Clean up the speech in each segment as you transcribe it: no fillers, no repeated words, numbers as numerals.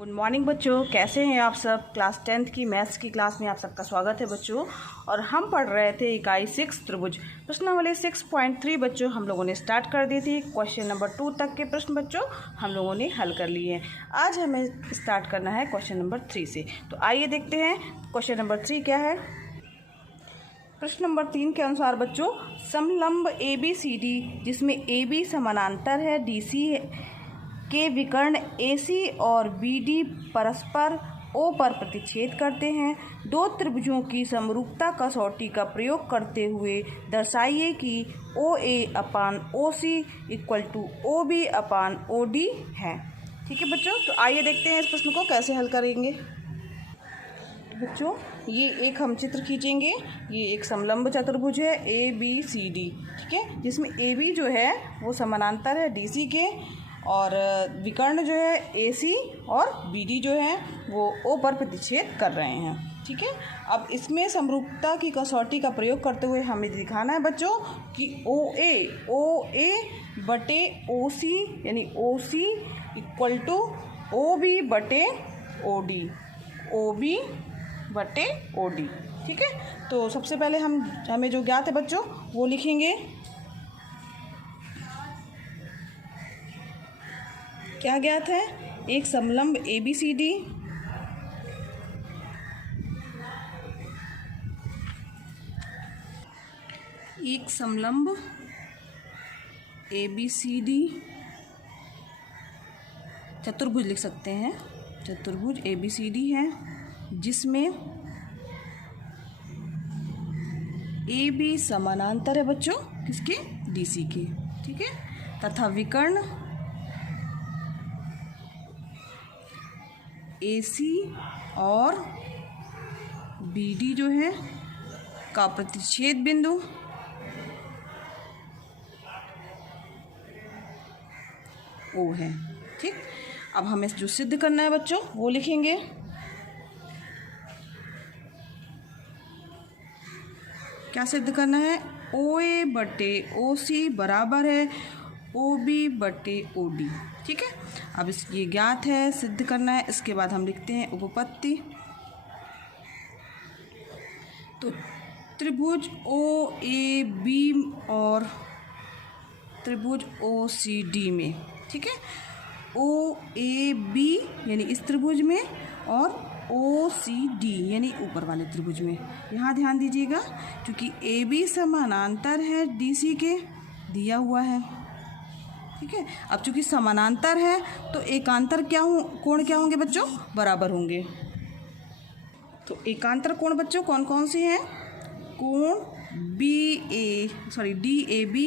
Good morning बच्चों, कैसे हैं आप सब। क्लास 10th की मैथ्स की क्लास में आप सबका स्वागत है बच्चों। और हम पढ़ रहे थे इकाई 6 त्रिभुज प्रश्नावली 6.3 बच्चों हम लोगों ने स्टार्ट कर दी थी। क्वेश्चन नंबर 2 तक के प्रश्न बच्चों हम लोगों ने हल कर लिए हैं। आज हमें स्टार्ट करना है क्वेश्चन नंबर 3 से। तो आइए देखते हैं क्वेश्चन नंबर 3 क्या है। प्रश्न नंबर 3 के अनुसार बच्चों, समलंब ABCD जिसमें AB समानांतर है DC के विकर्ण AC और BD परस्पर O पर प्रतिच्छेद करते हैं। दो त्रिभुजों की समरूपता कसौटी का प्रयोग करते हुए दर्शाइए कि OA upon OC equal to OB upon OD है। ठीक है बच्चों, तो आइए देखते हैं इस प्रश्न को कैसे हल करेंगे। बच्चों ये एक हम चित्र खींचेंगे। ये एक समलंब चतुर्भुज है ABCD, ठीक है, जिसमें AB जो है वो समानांतर है DC के और विकर्ण जो है AC और BD जो है वो O पर प्रतिच्छेद कर रहे हैं। ठीक है, अब इसमें समरूपता की कसौटी का प्रयोग करते हुए हमें दिखाना है बच्चों कि OA बटे OC यानी OC इक्वल टू OB बटे OD, OB बटे OD। ठीक है, तो सबसे पहले हमें जो ज्ञात है बच्चों वो लिखेंगे। क्या ज्ञात है? एक समलंब ABCD एक समलंब ABCD चतुर्भुज लिख सकते हैं। चतुर्भुज ABCD है जिसमें AB समानांतर है बच्चों किसके? DC के। ठीक है, तथा विकर्ण AC और BD जो है का प्रतिच्छेद बिंदु O है। ठीक, अब हमें जो सिद्ध करना है बच्चों वो लिखेंगे। क्या सिद्ध करना है? OA बटे OC बराबर है OB बटे OD। ठीक है, अब ये ज्ञात है, सिद्ध करना है। इसके बाद हम लिखते हैं उपपत्ति। तो त्रिभुज OAB और त्रिभुज OCD में, ठीक है, OAB यानी इस त्रिभुज में और OCD यानी ऊपर वाले त्रिभुज में। यहाँ ध्यान दीजिएगा क्योंकि AB समानांतर है DC के, दिया हुआ है। ठीक है, अब चूंकि समानांतर है तो एकांतर कोण क्या होंगे बच्चों? बराबर होंगे। तो एकांतर कोण बच्चों कौन कौन से हैं? कोण DAB,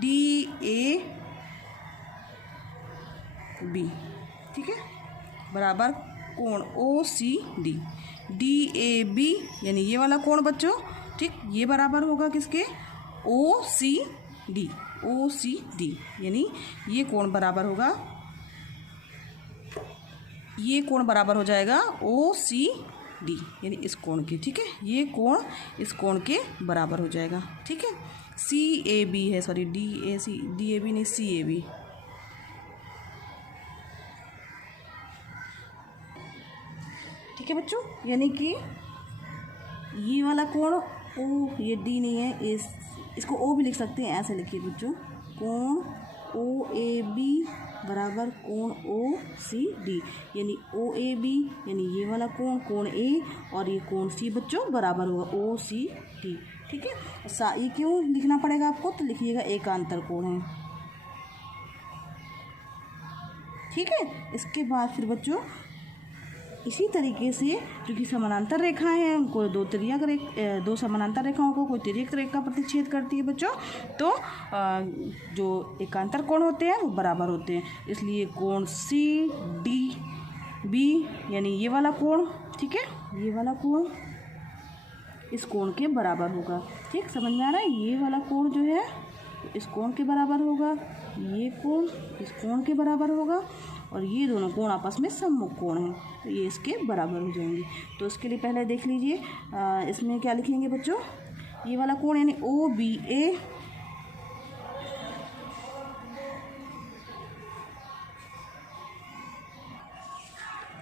DAB, ठीक है, बराबर कोण OCD। DAB यानी ये वाला कोण बच्चों, ठीक, ये बराबर होगा किसके? OCD यानी ये कोण बराबर होगा, ये कोण बराबर हो जाएगा OCD यानी इस कोण के। ठीक है, ये कोण इस कोण के बराबर हो जाएगा। ठीक है, CAB है, सॉरी DAB नहीं CAB। ठीक है बच्चों, यानी कि ये वाला कोण O, ये D नहीं है, इसको O भी लिख सकते हैं। ऐसे लिखिए बच्चों, कोण OAB बराबर कोण OCD यानी OAB यानी ये वाला कोण A और ये कोण C बच्चों बराबर होगा OCD। ठीक है, ये क्यों लिखना पड़ेगा आपको? तो लिखिएगा एकांतर कोण है। ठीक है, इसके बाद फिर बच्चों इसी तरीके से क्योंकि समानांतर रेखाएं हैं, उनको दो समानांतर रेखाओं को कोई तिर्यक रेखा प्रतिच्छेद करती है बच्चों, तो जो एकांतर कोण होते हैं वो बराबर होते हैं। इसलिए कोण CDB यानी ये वाला कोण, ठीक है, ये वाला कोण इस कोण के बराबर होगा। ठीक, समझ में आ रहा है? ये वाला कोण जो है इस कोण के बराबर होगा, ये कोण इस कोण के बराबर होगा और ये दोनों कोण आपस में सम्मुख कोण हैं, तो ये इसके बराबर हो जाएंगे। तो इसके लिए पहले देख लीजिए, इसमें क्या लिखेंगे बच्चों? ये वाला कोण यानी OBA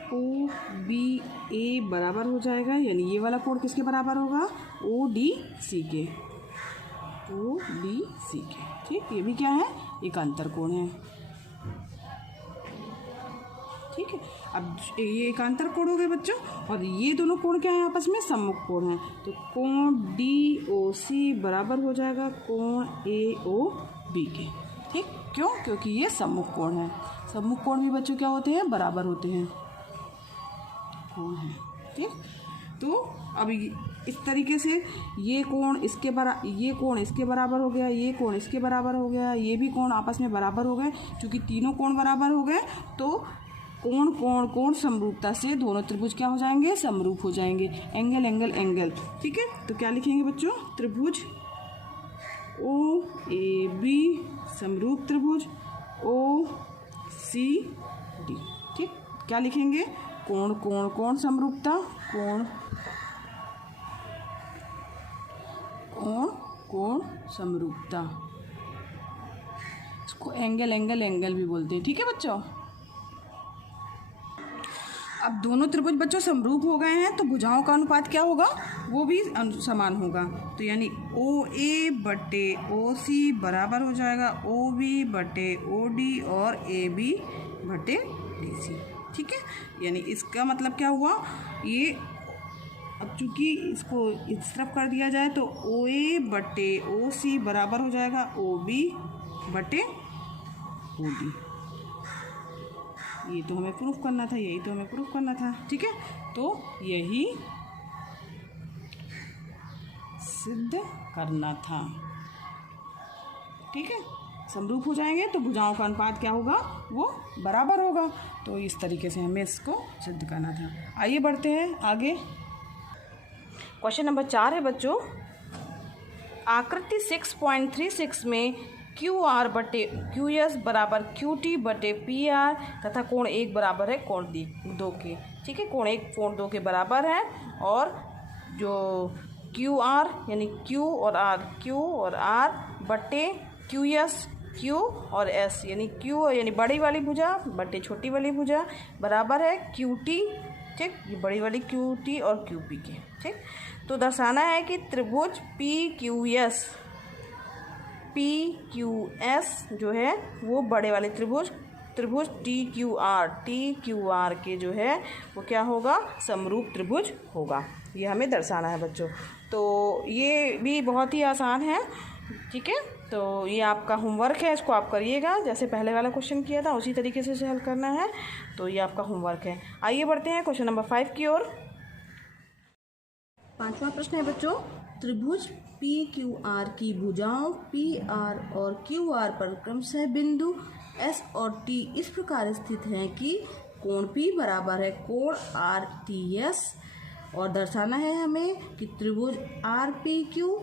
ओ बी ए बराबर हो जाएगा, यानी ये वाला कोण किसके बराबर होगा, ओ डी सी के, ओ डी सी के। ठीक, ये भी क्या है, एक अंतर कोण है। ठीक है, अब ये एक अंतर कोण हो गए बच्चों, और ये दोनों कोण क्या है आपस में, सम्मुख कोण है। तो कोण डी ओ सी बराबर हो जाएगा कोण ए ओ बी के। ठीक, क्यों, क्योंकि ये सम्मुख कोण है। सम्मुख कोण भी बच्चों क्या होते हैं, बराबर होते हैं कोण है। ठीक, तो अब इस तरीके से ये कोण इसके बराबर हो गया, ये कोण इसके बराबर हो गया, ये भी कोण आपस में बराबर हो गए। क्योंकि तीनों कोण बराबर हो गए तो कोण कोण कोण समरूपता से दोनों त्रिभुज क्या हो जाएंगे, समरूप हो जाएंगे। Angle angle angle. ठीक है, तो क्या लिखेंगे बच्चों, त्रिभुज ओ ए बी समरूप त्रिभुज ओ सी डी। ठीक, क्या लिखेंगे, कोण कोण कोण समरूपता, कोण कोण कोण समरूपता, इसको एंगल एंगल एंगल भी बोलते हैं। ठीक है बच्चों, अब दोनों त्रिभुज बच्चों समरूप हो गए हैं तो भुजाओं का अनुपात क्या होगा, वो भी समान होगा। तो यानी ओ ए बटे ओ सी बराबर हो जाएगा ओ बी बटे ओ डी और ए बी बटे डी सी। ठीक है, यानी इसका मतलब क्या हुआ, ये अब चूंकि इसको इस तरफ कर दिया जाए तो ओ ए बटे ओ सी बराबर हो जाएगा ओ बी बटे ओ डी। ये तो हमें प्रूफ करना था, यही तो हमें प्रूफ करना था। ठीक है, तो यही सिद्ध करना था। ठीक है, समरूप हो जाएंगे तो भुजाओं का अनुपात क्या होगा, वो बराबर होगा। तो इस तरीके से हमें इसको सिद्ध करना था। आइए बढ़ते हैं आगे। क्वेश्चन नंबर 4 है बच्चों, आकृति 6.36 में क्यू आर बटे क्यू एस बराबर क्यू टी बटे पी आर तथा कोण 1 बराबर है कोण 2 के। ठीक है, कोण 1 कोण 2 के बराबर है, और जो क्यू आर यानी क्यू और आर बटे क्यू एस क्यू और एस यानी क्यू यानी बड़ी वाली भुजा बटे छोटी वाली भुजा बराबर है क्यू टी। ठीक, ये बड़ी वाली क्यू टी और क्यू पी के। ठीक, तो दर्शाना है कि त्रिभुज पी क्यू एस जो है वो बड़े वाले त्रिभुज टी क्यू आर के जो है वो क्या होगा, समरूप त्रिभुज होगा। ये हमें दर्शाना है बच्चों। तो ये भी बहुत ही आसान है। ठीक है, तो ये आपका होमवर्क है, इसको आप करिएगा। जैसे पहले वाला क्वेश्चन किया था उसी तरीके से हल करना है। तो ये आपका होमवर्क है। आइए बढ़ते हैं क्वेश्चन नंबर 5 की ओर। 5वां प्रश्न है बच्चों, त्रिभुज पी क्यू आर की भुजाओं पी आर और क्यू आर पर क्रमशः बिंदु एस और टी इस प्रकार स्थित हैं कि कोण पी बराबर है कोण आर टी एस, और दर्शाना है हमें कि त्रिभुज आर पी क्यू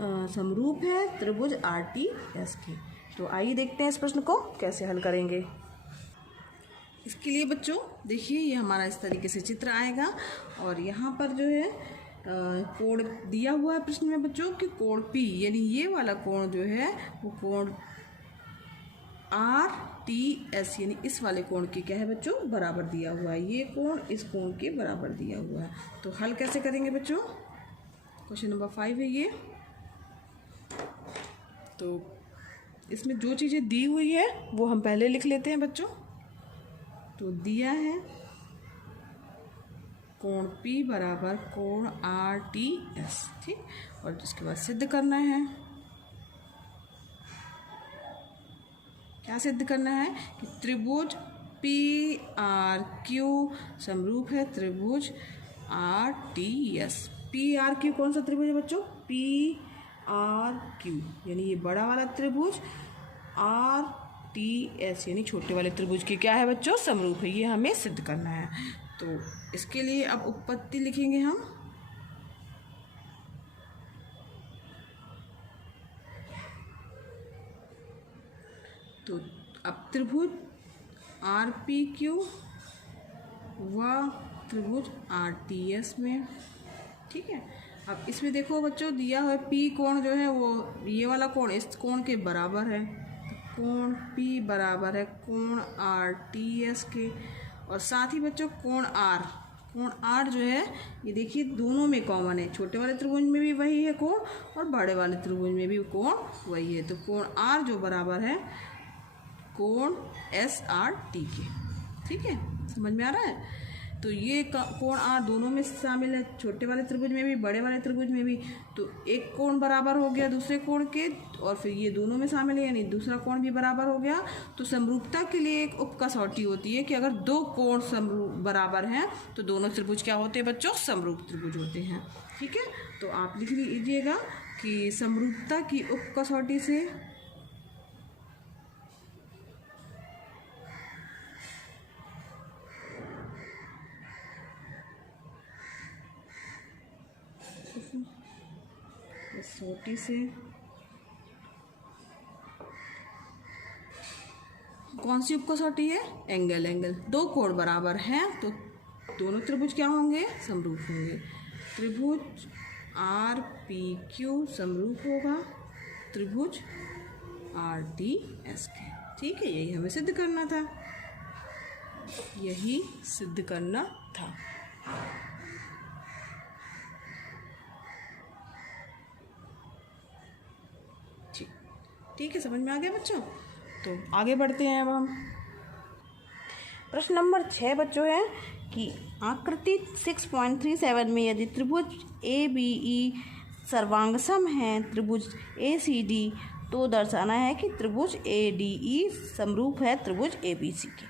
समरूप है त्रिभुज आर टी एस के। तो आइए देखते हैं इस प्रश्न को कैसे हल करेंगे। इसके लिए बच्चों देखिए, ये हमारा इस तरीके से चित्र आएगा, और यहाँ पर जो है कोण दिया हुआ है प्रश्न में बच्चों कि कोण पी यानी ये वाला कोण जो है वो कोण आर टी एस यानी इस वाले कोण के क्या है बच्चों, बराबर दिया हुआ है। ये कोण इस कोण के बराबर दिया हुआ है। तो हल कैसे करेंगे बच्चों, क्वेश्चन नंबर 5 है ये। तो इसमें जो चीज़ें दी हुई है वो हम पहले लिख लेते हैं बच्चों। तो दिया है कोण P बराबर कोण आर टी एस। ठीक, और इसके बाद सिद्ध करना है। क्या सिद्ध करना है कि त्रिभुज पी आर क्यू समरूप है त्रिभुज R T S. P R Q कौन सा त्रिभुज है बच्चों, पी आर क्यू यानी ये बड़ा वाला त्रिभुज, आर टी एस यानी छोटे वाले त्रिभुज की क्या है बच्चों, समरूप है। ये हमें सिद्ध करना है। तो इसके लिए अब उत्पत्ति लिखेंगे हम। तो अब त्रिभुज आर पी क्यू व त्रिभुज आर टी एस में। ठीक है, अब इसमें देखो बच्चों दिया हुआ पी कोण जो है वो ये वाला कोण इस कोण के बराबर है। तो कोण पी बराबर है कोण आर टी एस के, और साथ ही बच्चों कोण आर जो है ये देखिए दोनों में कॉमन है, छोटे वाले त्रिभुज में भी वही है कोण और बड़े वाले त्रिभुज में भी कोण वही है। तो कोण आर जो बराबर है कोण SRT के। ठीक है, समझ में आ रहा है। तो ये कोण आर दोनों में शामिल है, छोटे वाले त्रिभुज में भी बड़े वाले त्रिभुज में भी। तो एक कोण बराबर हो गया दूसरे कोण के, और फिर ये दोनों में शामिल है यानी दूसरा कोण भी बराबर हो गया। तो समरूपता के लिए एक उपकसौटी होती है कि अगर दो कोण बराबर हैं तो दोनों त्रिभुज क्या होते हैं बच्चों, समरूप त्रिभुज होते हैं। ठीक है, तो आप लिख लीजिएगा कि समरूपता की उपकसौटी से कसौटी से कौन सी उपकसौटी है, एंगल। दो कोण बराबर हैं तो दोनों त्रिभुज क्या होंगे, समरूप होंगे। त्रिभुज RPQ समरूप होगा त्रिभुज RTS के। ठीक है, यही हमें सिद्ध करना था, यही सिद्ध करना था। ठीक है, समझ में आ गया बच्चों। तो आगे बढ़ते हैं अब हम। प्रश्न नंबर 6 बच्चों है कि आकृति 6.37 में यदि त्रिभुज ABE सर्वांगसम है त्रिभुज ACD तो दर्शाना है कि त्रिभुज ADE समरूप है त्रिभुज ABC के।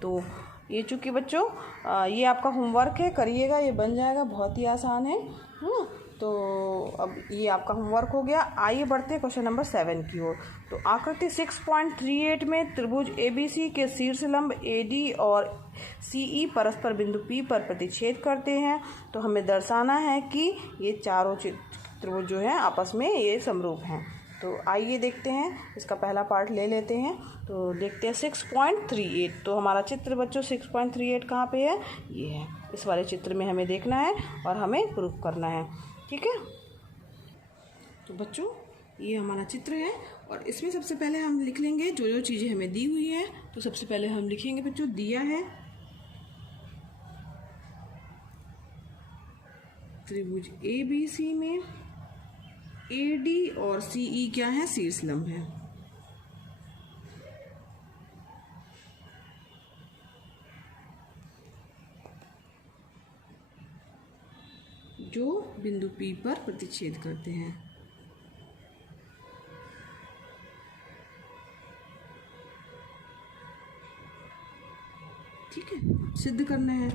तो ये चूँकि बच्चों ये आपका होमवर्क है, करिएगा, ये बन जाएगा, बहुत ही आसान है। तो अब ये आपका होमवर्क हो गया। आइए बढ़ते हैं क्वेश्चन नंबर 7 की ओर। तो आकृति 6.38 में त्रिभुज ABC के शीर्ष लंब AD और CE परस्पर बिंदु P पर प्रतिच्छेद करते हैं। तो हमें दर्शाना है कि ये चारों त्रिभुज जो हैं आपस में ये समरूप हैं। तो आइए देखते हैं, इसका पहला पार्ट ले लेते हैं। तो देखते हैं 6.38। तो हमारा चित्र बच्चों 6.38 कहाँ पे है, ये है। इस वाले चित्र में हमें देखना है और हमें प्रूफ करना है। ठीक है, तो बच्चों ये हमारा चित्र है और इसमें सबसे पहले हम लिख लेंगे जो जो चीज़ें हमें दी हुई हैं। तो सबसे पहले हम लिखेंगे बच्चों, दिया है त्रिभुज ABC में AD और CE क्या है, शीर्ष लंब है। जो बिंदु P पर प्रतिच्छेद करते हैं। ठीक है, सिद्ध करना है।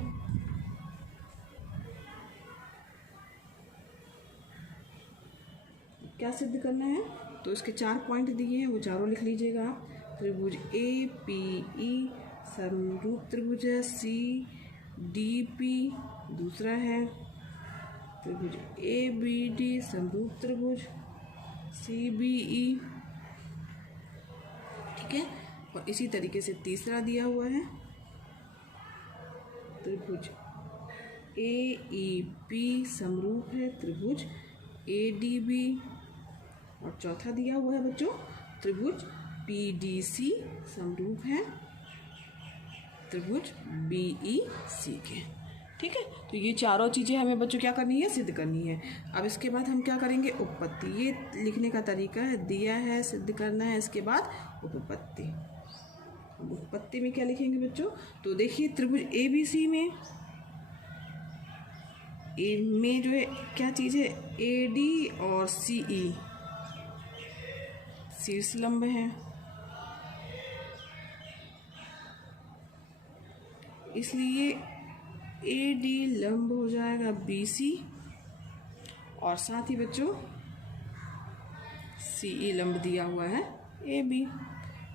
क्या सिद्ध करना है, तो इसके 4 पॉइंट दिए हैं, वो चारों लिख लीजिएगा आप। त्रिभुज APE समरूप त्रिभुज है, CDP दूसरा है। त्रिभुज ABD समरूप त्रिभुज, CBE। ठीक है, और इसी तरीके से तीसरा दिया हुआ है त्रिभुज AEP समरूप है त्रिभुज ADB। और चौथा दिया हुआ है बच्चों त्रिभुज PDC समरूप है त्रिभुज BEC के। ठीक है, तो ये चारों चीज़ें हमें बच्चों क्या करनी है, सिद्ध करनी है। अब इसके बाद हम क्या करेंगे, उपपत्ति। ये लिखने का तरीका है, दिया है, सिद्ध करना है, इसके बाद उपपत्ति। उपपत्ति में क्या लिखेंगे बच्चों, तो देखिए त्रिभुज ABC में जो है क्या चीज़ है, AD और CE शीर्ष लंब है, इसलिए AD लंब हो जाएगा BC और साथ ही बच्चों CE लंब दिया हुआ है AB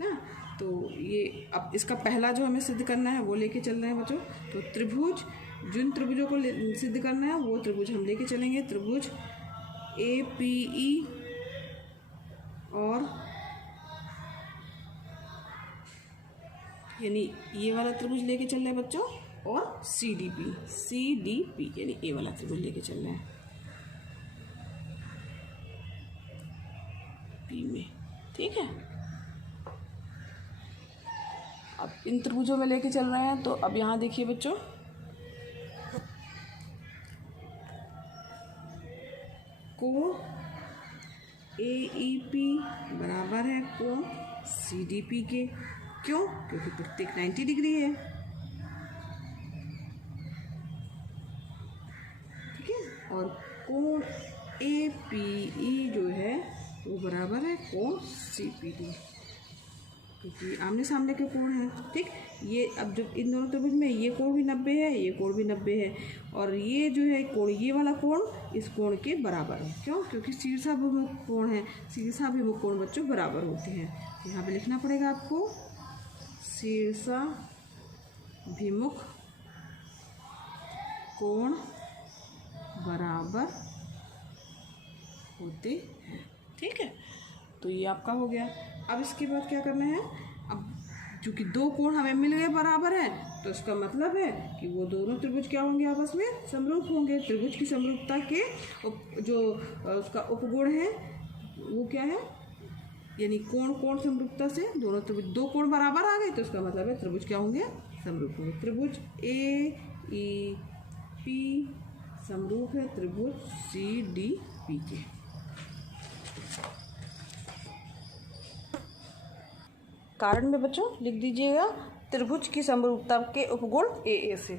ना। तो ये अब इसका पहला जो हमें सिद्ध करना है वो लेके चल रहे हैं बच्चों। तो त्रिभुज, जिन त्रिभुजों को सिद्ध करना है वो त्रिभुज हम लेके चलेंगे। त्रिभुज APE और यानी ये वाला त्रिभुज लेके चल रहे हैं बच्चों, और CDP यानी ये वाला त्रिभुज लेके चल रहे हैं P में। ठीक है, अब इन त्रिभुजों में लेके चल रहे हैं। तो अब यहाँ देखिए बच्चों, कोण AEP बराबर है कोण CDP के। क्यों? क्योंकि प्रत्येक 90 डिग्री है। ठीक है, और कोण APE जो है वो बराबर है कोण CPD, क्योंकि आमने सामने के कोण है। ठीक, ये अब जब इन दोनों त्रिभुज में ये कोण भी 90 है, ये कोण भी 90 है, और ये जो है कोण, ये वाला कोण इस कोण के बराबर है। क्यों? क्योंकि शीर्षाभिमुख कोण है, शीर्षाभिमुख कोण बच्चों बराबर होते हैं। यहाँ पे लिखना पड़ेगा आपको, शीर्षाभिमुख कोण बराबर होते हैं। ठीक है, तो ये आपका हो गया। अब इसके बाद क्या करना है, अब चूँकि दो कोण हमें मिल गए बराबर है, तो इसका मतलब है कि वो दोनों त्रिभुज क्या होंगे, आपस में समरूप होंगे। त्रिभुज की समरूपता के जो उसका उपगुण है वो क्या है, यानी कोण कोण समरूपता से दोनों त्रिभुज, दो कोण बराबर आ गए तो इसका मतलब है त्रिभुज क्या होंगे, समरूप होंगे। त्रिभुज AEP समरूप है त्रिभुज CDP के। कारण में बच्चों लिख दीजिएगा, त्रिभुज की समरूपता के उपगुण AA से।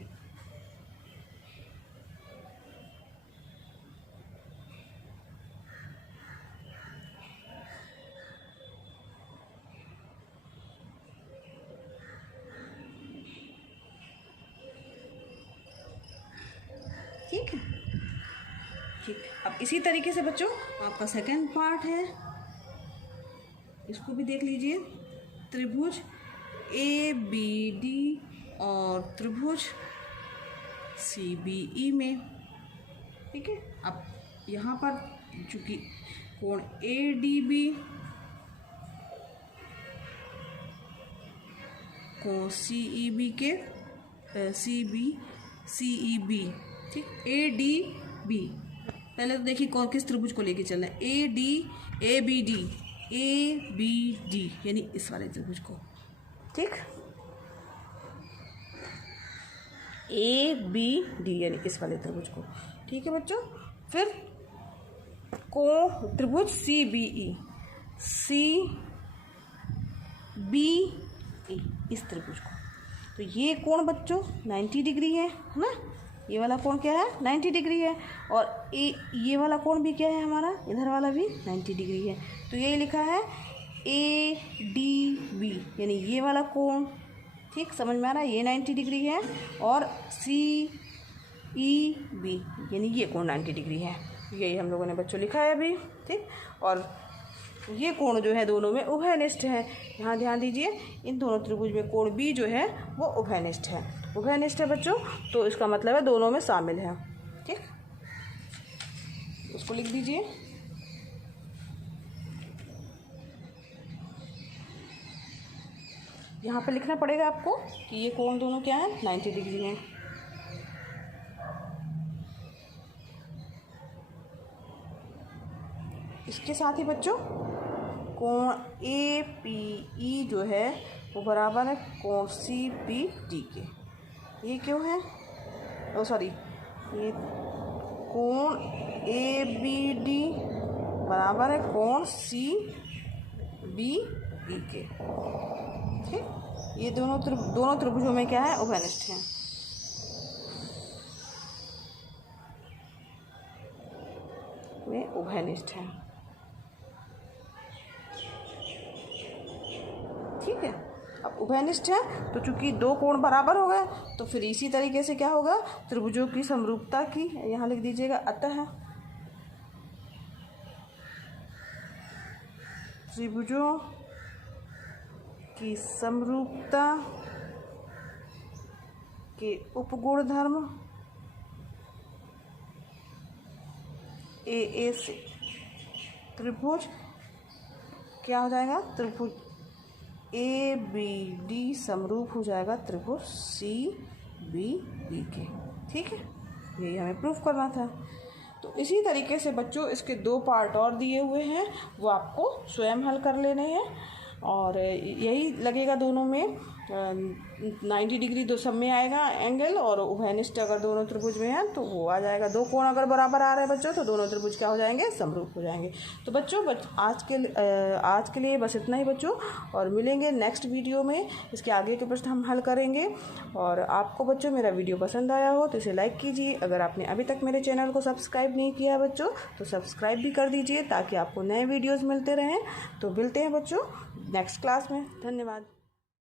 ठीक है, ठीक। अब इसी तरीके से बच्चों आपका सेकंड पार्ट है, इसको भी देख लीजिए। त्रिभुज ABD और त्रिभुज CBE में। ठीक है, अब यहाँ पर चूँकि कोण ADB कोण CEB के CEB, ठीक, ADB। पहले तो देखिए कौन किस त्रिभुज को लेके चलना है, ABD यानी इस वाले त्रिभुज को। ठीक, ABD यानी इस वाले त्रिभुज को। ठीक है बच्चों, फिर त्रिभुज CBE इस त्रिभुज को। तो ये कोण बच्चों 90 डिग्री है ना, ये वाला कोण क्या है 90 डिग्री है, और ये वाला कोण भी क्या है हमारा, इधर वाला भी 90 डिग्री है। तो ये लिखा है ADB यानी ये वाला कोण। ठीक, समझ में आ रहा है, ये 90 डिग्री है, और CEB यानी ये कोण 90 डिग्री है। यही हम लोगों ने बच्चों लिखा है अभी। ठीक, और ये कोण जो है दोनों में उभयनिष्ठ है। यहाँ ध्यान दीजिए, इन दोनों त्रिभुज में कोण B जो है वो उभयनिष्ठ है। उभयनिष्ठ है बच्चों, तो इसका मतलब है दोनों में शामिल है। ठीक, उसको लिख दीजिए। यहाँ पे लिखना पड़ेगा आपको कि ये कोण दोनों क्या है 90 डिग्री हैं। इसके साथ ही बच्चों कोण APE जो है वो बराबर है कोण CPD के। ये क्यों है, ये कोण ABD बराबर है कोण CBE के। ठीक, ये दोनों त्रिभुजों में क्या है, उभयनिष्ठ हैं। में उभयनिष्ठ हैं। ठीक है, अब उभयनिष्ठ है तो चूंकि दो कोण बराबर हो गए, तो फिर इसी तरीके से क्या होगा, त्रिभुजों की समरूपता की, यहाँ लिख दीजिएगा, अतः त्रिभुजों की समरूपता के उपगुण धर्म AA से त्रिभुज क्या हो जाएगा, त्रिभुज ABD समरूप हो जाएगा त्रिभुज CBE के। ठीक है, यही हमें प्रूफ करना था। तो इसी तरीके से बच्चों इसके दो पार्ट और दिए हुए हैं, वो आपको स्वयं हल कर लेने हैं, और यही लगेगा दोनों में। 90 डिग्री दो सब में आएगा एंगल, और उभयनिष्ठ अगर दोनों त्रिभुज में है तो वो आ जाएगा। दो कोण अगर बराबर आ रहे हैं बच्चों तो दोनों त्रिभुज क्या हो जाएंगे, समरूप हो जाएंगे। तो बच्चों आज के लिए बस इतना ही बच्चों, और मिलेंगे नेक्स्ट वीडियो में। इसके आगे के प्रश्न हम हल करेंगे। और आपको बच्चों मेरा वीडियो पसंद आया हो तो इसे लाइक कीजिए। अगर आपने अभी तक मेरे चैनल को सब्सक्राइब नहीं किया है बच्चों तो सब्सक्राइब भी कर दीजिए, ताकि आपको नए वीडियोज़ मिलते रहें। तो मिलते हैं बच्चों नेक्स्ट क्लास में। धन्यवाद।